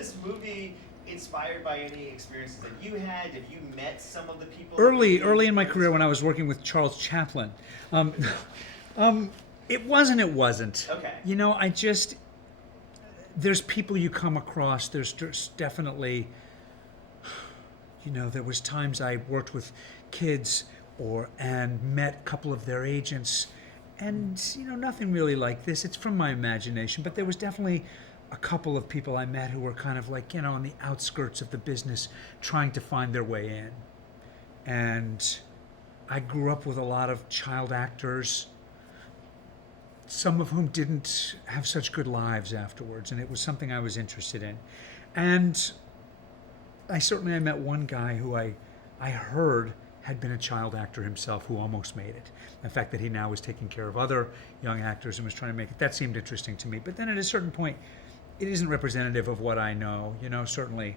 this movie inspired by any experiences that you had? Have you met some of the people? Early in my career, when I was working with Charles Chaplin, it wasn't. Okay. You know, there's people you come across. There's definitely, you know, there was times I worked with kids and met a couple of their agents, and you know, nothing really like this. It's from my imagination, but there was definitely a couple of people I met who were kind of like, you know, on the outskirts of the business, trying to find their way in. And I grew up with a lot of child actors, some of whom didn't have such good lives afterwards, and it was something I was interested in. And I met one guy who I heard had been a child actor himself who almost made it. The fact that he now was taking care of other young actors and was trying to make it, that seemed interesting to me. But then at a certain point, it isn't representative of what I know. You know, certainly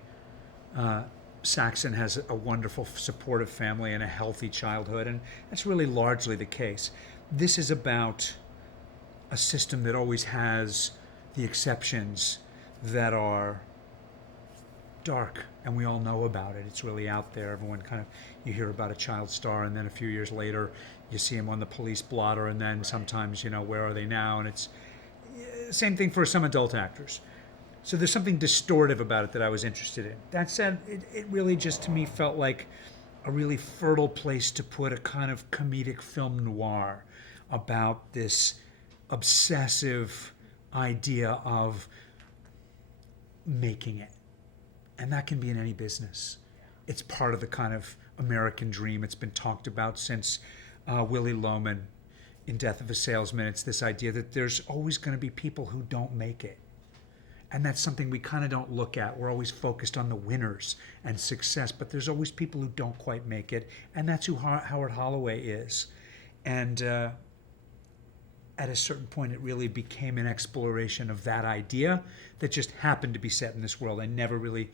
Saxon has a wonderful, supportive family and a healthy childhood, and that's really largely the case. This is about a system that always has the exceptions that are dark, and we all know about it. It's really out there. Everyone kind of, you hear about a child star, and then a few years later you see him on the police blotter, and then sometimes, you know, where are they now? And it's same thing for some adult actors. So there's something distortive about it that I was interested in. That said, it really just to me felt like a really fertile place to put a kind of comedic film noir about this obsessive idea of making it. And that can be in any business. It's part of the kind of American dream. It's been talked about since Willy Loman in Death of a Salesman. It's this idea that there's always going to be people who don't make it. And that's something we kind of don't look at. We're always focused on the winners and success, but there's always people who don't quite make it. And that's who Howard Holloway is. And at a certain point, it really became an exploration of that idea that just happened to be set in this world. I never really,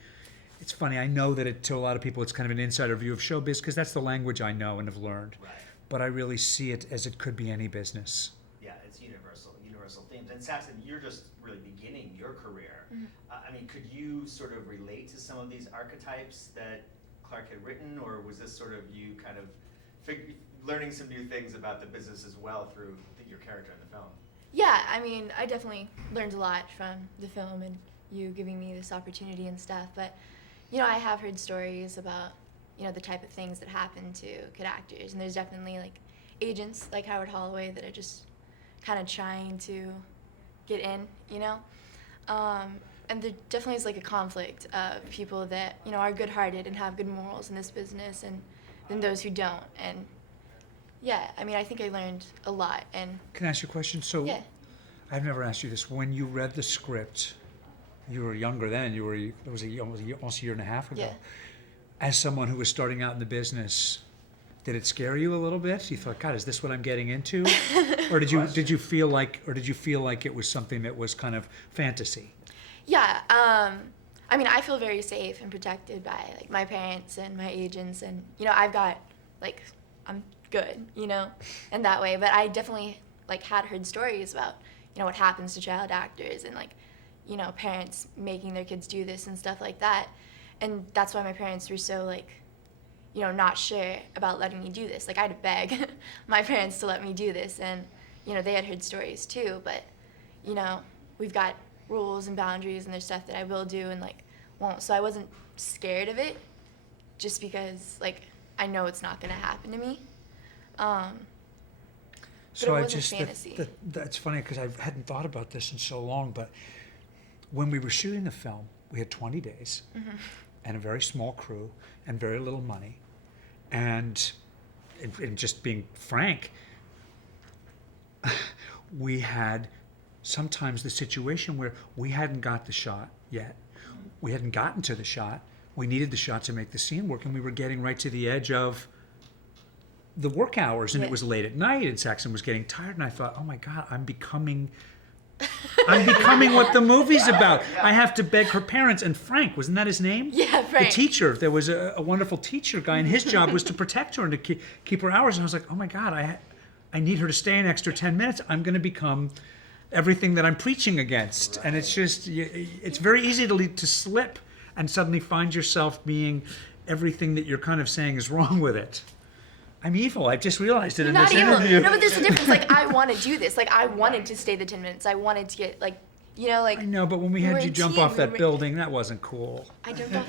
it's funny, I know that to a lot of people it's kind of an insider view of showbiz because that's the language I know and have learned. Right. But I really see it as it could be any business. Yeah, it's universal themes. And Saxon, you're just really beginning your career. Mm-hmm. I mean, could you sort of relate to some of these archetypes that Clark had written, or was this sort of you kind of learning some new things about the business as well through your character in the film? Yeah, I mean, I definitely learned a lot from the film and you giving me this opportunity and stuff, but, you know, I have heard stories about, you know, the type of things that happen to kid actors, and there's definitely, like, agents like Howard Holloway that are just kind of trying to get in, you know? And there definitely is, like, a conflict of people that, you know, are good-hearted and have good morals in this business, and then those who don't, and yeah, I mean, I think I learned a lot. And Can I ask you a question? So, yeah. I've never asked you this. When you read the script, you were younger then. It was almost a year and a half ago. Yeah. As someone who was starting out in the business, did it scare you a little bit? You thought, God, is this what I'm getting into? Or did you feel like it was something that was kind of fantasy? Yeah. I mean, I feel very safe and protected by, like, my parents and my agents, and, you know, I've got, like, I'm good, you know, in that way. But I definitely, like, had heard stories about, you know, what happens to child actors and, like, you know, parents making their kids do this and stuff like that. And that's why my parents were so, like, you know, not sure about letting me do this. Like, I had to beg my parents to let me do this. And, you know, they had heard stories too. But, you know, we've got rules and boundaries, and there's stuff that I will do and, like, won't. So I wasn't scared of it just because, like, I know it's not going to happen to me. So it wasn't fantasy. That's funny because I hadn't thought about this in so long, but when we were shooting the film, we had 20 days and a very small crew and very little money. And just being frank, we had sometimes the situation where we hadn't got the shot yet. We hadn't gotten to the shot. We needed the shot to make the scene work, and we were getting right to the edge of the work hours, and it was late at night, and Saxon was getting tired, and I thought, oh my God, I'm becoming what the movie's about. I have to beg her parents. And Frank, wasn't that his name? Yeah, Frank. The teacher. There was a wonderful teacher guy, and his job was to protect her and to keep her hours. And I was like, oh my God, I need her to stay an extra 10 minutes. I'm going to become everything that I'm preaching against. And it's just, it's very easy to slip and suddenly find yourself being everything that you're kind of saying is wrong with it. I'm evil. I just realized it in Not this evil. interview. No, but there's a difference. Like, I want to do this. Like, I wanted to stay the 10 minutes. I wanted to get, like, you know, like. I know, but when we we're had you a jump team. off that building, that wasn't cool. I jumped off.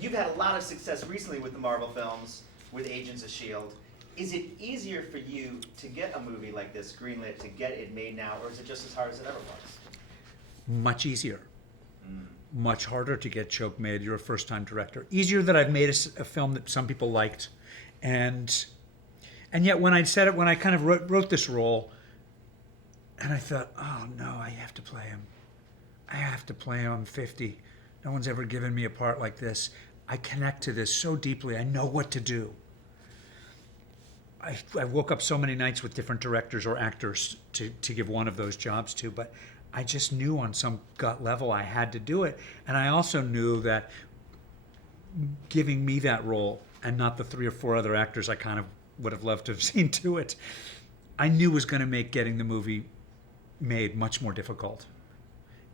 You've had a lot of success recently with the Marvel films, with Agents of S.H.I.E.L.D. Is it easier for you to get a movie like this greenlit, to get it made now, or is it just as hard as it ever was? Much easier. Much harder to get Choke made. You're a first-time director. Easier that I've made a film that some people liked, and yet when I said it, when I kind of wrote this role, and I thought, oh no, I have to play him. I have to play him. I'm 50. No one's ever given me a part like this. I connect to this so deeply. I know what to do. I woke up so many nights with different directors or actors to give one of those jobs to, but I just knew on some gut level I had to do it. And I also knew that giving me that role and not the 3 or 4 other actors I kind of would have loved to have seen to it, I knew was going to make getting the movie made much more difficult.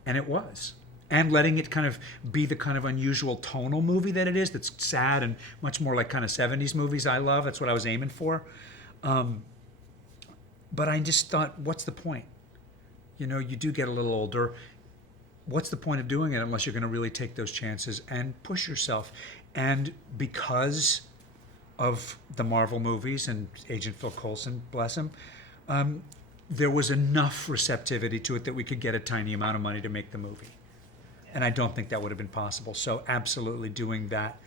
And it was. And letting it kind of be the kind of unusual tonal movie that it is, that's sad and much more like kind of 70s movies I love. That's what I was aiming for. But I just thought, what's the point? You know, you do get a little older. What's the point of doing it unless you're going to really take those chances and push yourself? And because of the Marvel movies and Agent Phil Coulson, bless him, there was enough receptivity to it that we could get a tiny amount of money to make the movie. And I don't think that would have been possible. So absolutely doing that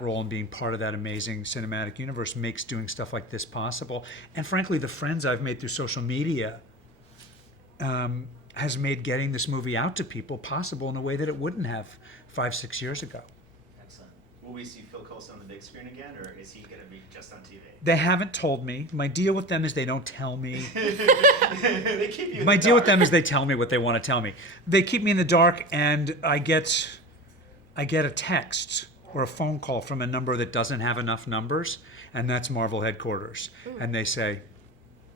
role and being part of that amazing cinematic universe makes doing stuff like this possible. And frankly, the friends I've made through social media has made getting this movie out to people possible in a way that it wouldn't have 5-6 years ago. Excellent. Will we see Phil Coulson on the big screen again, or is he going to be just on TV? They haven't told me. My deal with them is they don't tell me. They keep you in My the deal with dark. them is they tell me what they want to tell me. They keep me in the dark, and I get a text or a phone call from a number that doesn't have enough numbers, and that's Marvel headquarters. Ooh. And they say,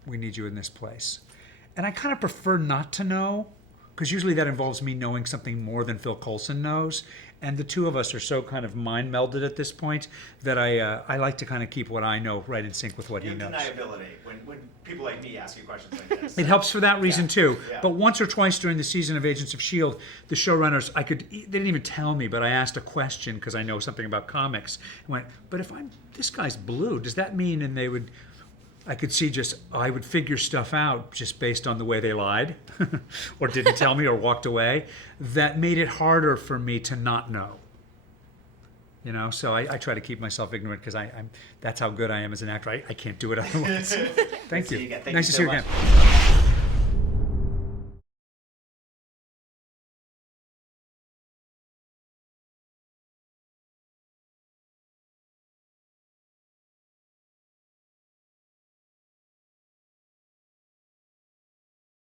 we need you in this place. And I kind of prefer not to know, because usually that involves me knowing something more than Phil Coulson knows. And the two of us are so kind of mind melded at this point that I like to kind of keep what I know right in sync with what You he have knows. deniability when people like me ask you questions like this. It helps for that reason Yeah, too. yeah. But once or twice during the season of Agents of S.H.I.E.L.D., the showrunners, they didn't even tell me, but I asked a question because I know something about comics. I went, but if this guy's blue, does that mean? And I could see I would figure stuff out just based on the way they lied or didn't tell me or walked away. That made it harder for me to not know. You know, so I try to keep myself ignorant because that's how good I am as an actor. I can't do it otherwise. Thank See you you. again. Thank Nice you to so see you much. again.